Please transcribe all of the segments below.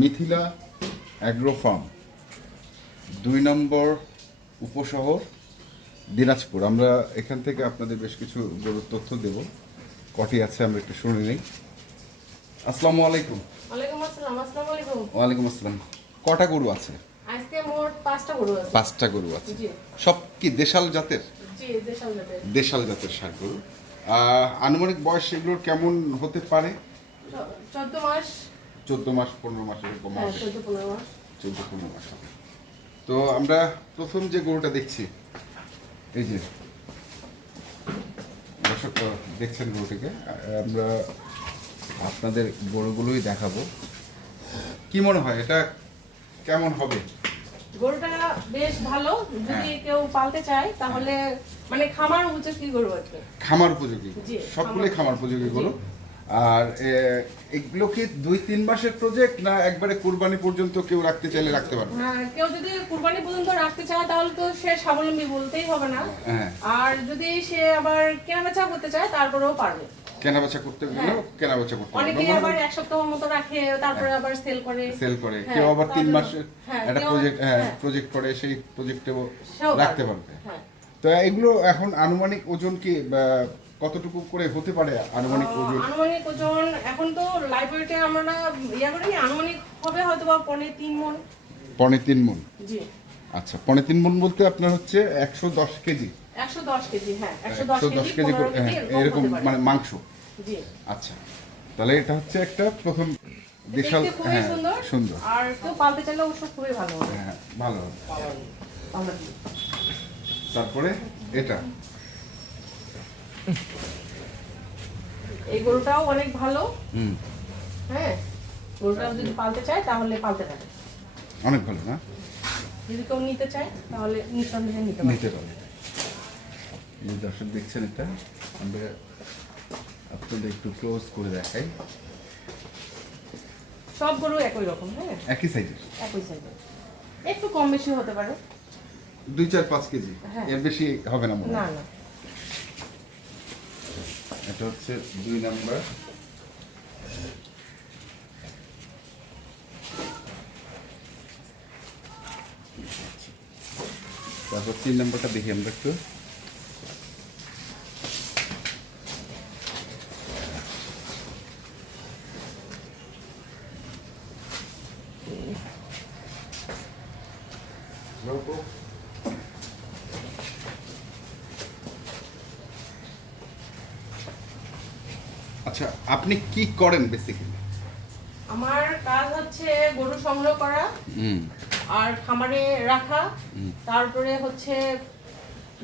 Mithila agro farm 2 নম্বর উপশহর দিনাজপুর। আমরা এখান থেকে আপনাদের বেশ কিছু গরুর তথ্য দেব। কটি আছে আমরা একটু শুনে নিই। আসসালামু আলাইকুম। ওয়ালাইকুম আসসালাম। আসসালামু আলাইকুম। ওয়ালাইকুম আসসালাম। কটা গরু আছে? আজকে মোট 5টা গরু আছে। 5টা গরু আছে। জি। সব কি দেশাল জাতের? জি, দেশাল জাতের। দেশাল জাতের ষাঁড় গরু। আনুমানিক বয়স এগুলোর কেমন হতে পারে? 14 মাস। 14 মাস 15 মাস এরকম হ্যাঁ, হবে। 14-15 মাস। 14-15 মাস হবে। তো আমরা প্রথম যে গরুটা দেখছি, এই যে দর্শক দেখছেন গরুটিকে, আমরা আপনাদের গরুগুলোই দেখাবো। কি মনে হয় এটা কেমন হবে? গরুটা বেশ ভালো। যদি কেউ পালতে চায় তাহলে মানে খামার উপযোগী গরু আর কি। খামার উপযোগী, জি, সবগুলোই খামার উপযোগী গরু। আর এগুলো কি 2-3 মাসের প্রজেক্ট, না একবারে কুরবানি পর্যন্ত কেউ রাখতে চাইলে রাখতে পারবে? হ্যাঁ, কেউ যদি কুরবানি পর্যন্ত রাখতে চায় তাহলে তো সে স্বাবলম্বী বলতেই হবে না। হ্যাঁ। আর যদি সে আবার কেনাবেচা করতে চায় তারপরেও পারবে। কেনাবেচা করতে গেলেও কেনাবেচা করতে অনেকে পারবে। আবার এক সপ্তাহ মতো রাখে, তারপরে আবার সেল করে। কেউ আবার 3 মাসের একটা প্রজেক্ট প্রজেক্ট করে, সেই প্রজেক্টেও রাখতে পারবে। তো এগুলো এখন আনুমানিক ওজন কি কতটুকু করে হতে পারে? আনুমানিক ওজন এখন তো লাইভ ওয়েটে আমরা করি, আনুমানিক হবে হয়তো বা 3.5 মণ। 3.5 মণ। জি। আচ্ছা, 3.5 মণ বলতে আপনার হচ্ছে 110 কেজি। 110 কেজি, হ্যাঁ, 110 কেজি এরকম মানে মাংস। জি। আচ্ছা, তাহলে এটা হচ্ছে একটা প্রথম দেশাল। হ্যাঁ, সুন্দর। আর কেউ পালতে চাইলে অবশ্য খুবই ভালো হবে। হ্যাঁ, ভালো হবে। আমরা তারপরে এটা এই গরুটাও অনেক ভালো। হুম, হ্যাঁ, গরুটা যদি পালতে চায় তাহলে পালতে পারে। অনেক ভালো না? যদি কেউ নিতে চায় তাহলে নিঃসন্দেহে নিতে পারে। দর্শক দেখছেন, এটা আমরা আপনাদের একটু ক্লোজ করে দেখাই। সব গরু একই রকম, হ্যাঁ, একই সাইজের, একই সাইজের। একটু কম বেশি হতে পারে। 2-4-5 কেজি, এর বেশি হবে না মনে হয়। না না। এটা হচ্ছে 2 নাম্বার। তারপর 3 নাম্বারটা দেখি আমরা একটু। আচ্ছা, আপনি কি করেন বেসিক্যালি? আমার কাজ হচ্ছে গরু সংগ্রহ করা আর খামারে রাখা, তারপরে হচ্ছে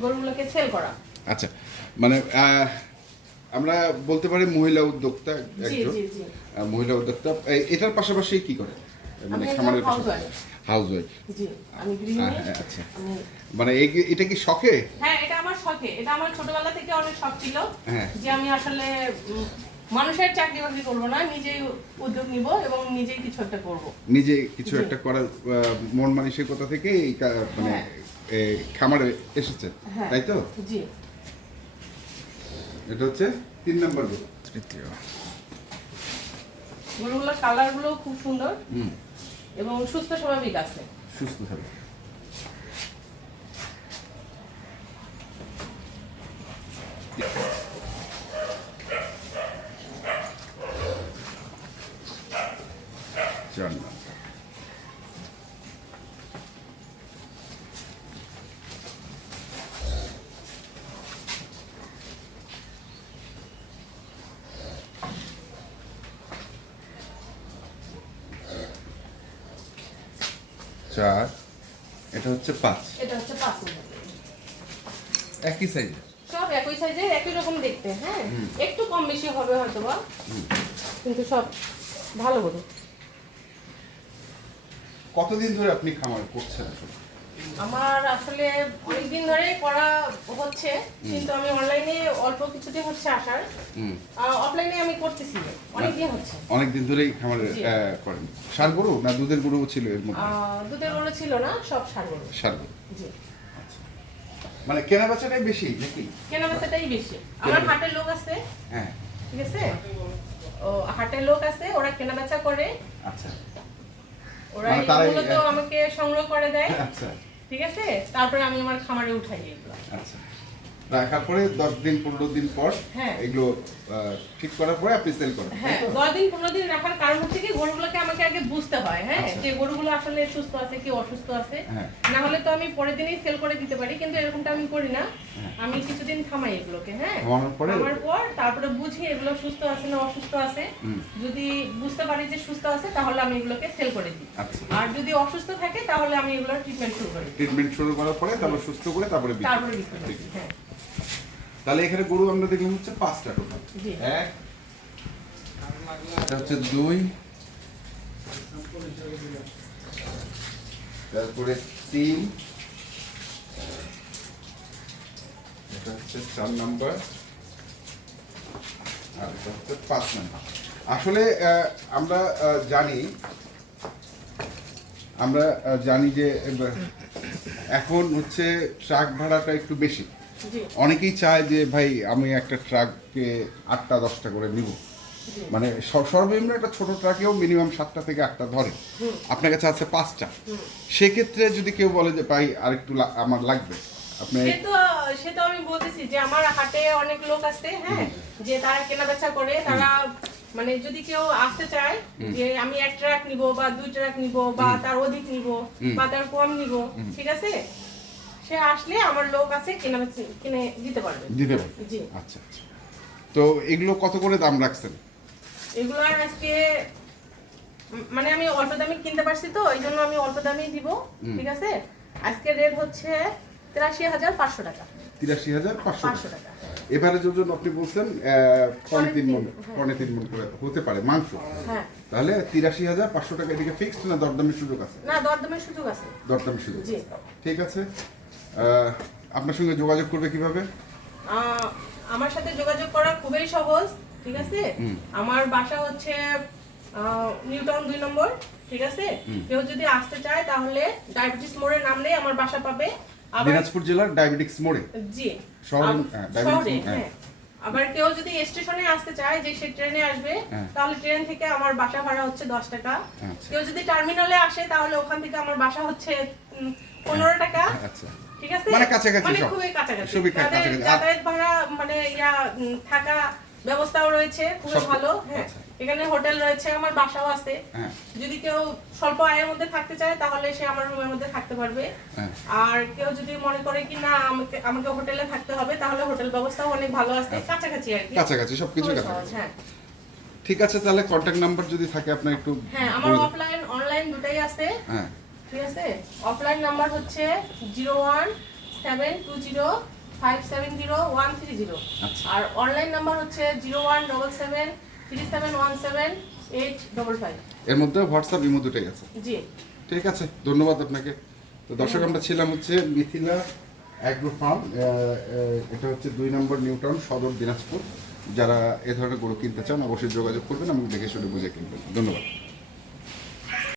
গরুগুলোকে সেল করা। আচ্ছা, মানে আমরা বলতে পারি মহিলা উদ্যোক্তা একজন। জি জি। মহিলা উদ্যোক্তা এটার পাশাপাশি কি করে? মানে আমি খামারের হাউসওয়াইফ। জি, আমি গৃহিণী। আচ্ছা, মানে এটা কি শখে? হ্যাঁ, এটা আমার শখে। এটা আমার ছোটবেলা থেকে অনেক শখ ছিল যে আমি আসলে মানুষের চাকরি বাকরি করবো না, নিজেই উদ্যোগ নিব এবং নিজেই কিছু একটা করব। নিজে কিছু একটা করার মন মানসিকতা থেকে এই মানে খামারে এসেছে, তাই তো? জি। এটা হচ্ছে 3 নাম্বার গরু। তৃতীয় গরুগুলোর কালারগুলো খুব সুন্দর এবং সুস্থ স্বাভাবিক আছে। সুস্থ স্বাভাবিক। চার। এটা হচ্ছে 5। এটা হচ্ছে 5 নম্বর। একই সাইজের, সব একই সাইজের, একই রকম দেখতে। হ্যাঁ, একটু কম বেশি হবে হয়তোবা, কিন্তু সব ভালো গরু। কতদিন ধরে আপনি খামার করছেন? আমার আসলে অনেকদিন ধরে করা হচ্ছে, কিন্তু আমি অনলাইনে অল্প কিছুদিন হচ্ছে আসার। অফলাইনে আমি করতেছি অনেকদিন হচ্ছে। অনেকদিন ধরেই খামার করেন। ষাঁড় গরু না দুধের গরু ছিল এর মধ্যে? দুধের গরু ছিল না, সব ষাঁড় গরু। ষাঁড় গরু। জি। মানে কেনা বেচাটাই বেশি নাকি? কেনা বেচাটাই বেশি। আমার হাটের লোক আছে। হ্যাঁ, ঠিক আছে, ও হাটের লোক আছে, ওরা কেনা বেচা করে। আচ্ছা। ওরা মানে তারাই এগুলো তো আমাকে সংগ্রহ করে দেয়, আচ্ছা ঠিক আছে, তারপরে আমি আমার খামারে উঠাই এগুলো। আচ্ছা, রাখার পরে 10 দিন 15 দিন পর হ্যাঁ। এগুলো ঠিক করার পরে আপনি সেল করেন, তাই হ্যাঁ, তো? 10 দিন 15 দিন রাখার কারণ হচ্ছে কি গরুগুলোকে আমাকে আগে বুঝতে হয়, হ্যাঁ, আচ্ছা। যে গরুগুলো আসলে সুস্থ আছে কি অসুস্থ আছে। হ্যাঁ। না হলে তো আমি পরের দিনই সেল করে দিতে পারি, কিন্তু এরকমটা আমি করি না। হ্যাঁ। আমি কিছুদিন থামাই এগুলোকে, হ্যাঁ, থামানোর পরে? আমার পর তারপরে বুঝি এগুলো সুস্থ আছে না অসুস্থ আছে। যদি বুঝতে পারি যে সুস্থ আছে তাহলে আমি এগুলোকে সেল করে দিই। আচ্ছা। আর যদি অসুস্থ থাকে তাহলে আমি এগুলোর ট্রিটমেন্ট শুরু করি, ট্রিটমেন্ট শুরু করার পরে তারপর সুস্থ করে তারপরে বিক্রি। তারপরে বিক্রি করি। হ্যাঁ, তাহলে এখানে গরু আমরা দেখলাম হচ্ছে 5টা টোটাল। জি। এক, এটা হচ্ছে 2, তারপরে 3, এটা হচ্ছে 4 নাম্বার, আর এটা হচ্ছে 5 নাম্বার। আসলে আমরা জানি যে এখন হচ্ছে ট্রাক ভাড়াটা একটু বেশি। জি, অনেকেই চায় যে ভাই আমি একটা ট্রাককে 8টা 10টা করে নিব, জি। মানে সর্বনিম্ন একটা ছোট ট্রাকেও মিনিমাম 7টা থেকে 8টা ধরে, আপনার কাছে আছে 5টা। সেক্ষেত্রে যদি কেউ বলে যে ভাই আরেকটু আমার লাগবে, আপনি সে তো আমি বলতেছি যে আমার হাটে অনেক লোক আছে, হ্যাঁ, যে তারা কেনা বেচা করে, তারা মানে যদি কেউ আসতে চায় যে আমি 1 ট্রাক নিব বা 2 ট্রাক নিব বা তার অধিক নিব বা তার কম নিব, ঠিক আছে, সে আসলে আমার লোক আছে কিনে দিতে পারবে। দিতে পারবেন? জি। আচ্ছা আচ্ছা। তো এগুলো কত করে দাম রাখছেন? এগুলো আজকে মানে আমি অল্প দামে কিনতে পারছি তো এই জন্য আমি অল্প দামেই দিব, ঠিক আছে। আজকে রেট হচ্ছে 83,500 টাকা। 83,500 500 টাকা। এবারে যদি আপনি বলছেন পৌনে 3 মণ, হ্যাঁ। পৌনে 3 মণ করে হতে পারে মাংস, হ্যাঁ, তাহলে 83,500 টাকা এদিকে ফিক্সড না দরদামের সুযোগ আছে? না দরদামের সুযোগ আছে। দরদামের সুযোগ জি। ঠিক আছে। আপনার সঙ্গে যোগাযোগ করবে কিভাবে? আমার সাথে যোগাযোগ করা খুবই সহজ, ঠিক আছে। আমার বাসা হচ্ছে নিউটাউন 2 নম্বর, ঠিক আছে। কেউ যদি আসতে চায় তাহলে ডায়াবেটিস মোড়ে নামলে আমার বাসা পাবে। আবার দিনাজপুর জেলার ডায়াবেটিক্স মোড়ে। জি, শহরে, ডায়াবেটিস শহরে, মোড়, হ্যাঁ। হ্যাঁ। আবার কেউ যদি স্টেশনে আসতে চায় যে সে ট্রেনে আসবে, তাহলে ট্রেন থেকে আমার বাসা ভাড়া হচ্ছে 10 টাকা। আচ্ছা। কেউ যদি টার্মিনালে আসে তাহলে ওখান থেকে আমার বাসা হচ্ছে 15 টাকা। আচ্ছা, ঠিক আছে, মানে কাছাকাছি মানে সব। খুবই কাছাকাছি। খুবই তাদের কাছাকাছি। যাতায়াত ভাড়া মানে থাকা ব্যবস্থাও রয়েছে খুবই সব। ভালো, হ্যাঁ। আচ্ছা। এখানে হোটেল রয়েছে, আমার বাসাও আছে। হ্যাঁ। যদি কেউ স্বল্প আয়ের মধ্যে থাকতে চায় তাহলে সে আমার রুমের মধ্যে থাকতে পারবে। হ্যাঁ। আর কেউ যদি মনে করে কি না আমাকে হোটেলে থাকতে হবে তাহলে হোটেল ব্যবস্থাও অনেক ভালো আছে, কাছাকাছি আর কি। কাছাকাছি সবকিছু খুবই কাছাকাছি। সহজ, হ্যাঁ। ঠিক আছে, তাহলে কন্ট্যাক্ট নাম্বার যদি থাকে আপনার একটু হ্যাঁ, আমার বলে দেন। অফলাইন অনলাইন দুটাই আছে, হ্যাঁ। ঠিক আছে। অফলাইন নাম্বার হচ্ছে 01720570130, আচ্ছা। আর অনলাইন নাম্বার হচ্ছে 01737178555। এর মধ্যে হোয়াটসঅ্যাপ ইমো দুটাই আছে। জি, ঠিক আছে, ধন্যবাদ আপনাকে। তো দর্শক, আমরা ছিলাম হচ্ছে মিথিলা অ্যাগ্রো ফার্ম, এটা হচ্ছে 2 নম্বর নিউটাউন, সদর দিনাজপুর। যারা এ ধরনের গরু কিনতে চান অবশ্যই যোগাযোগ করবেন এবং দেখে শুনে বুঝে কিনবেন। ধন্যবাদ।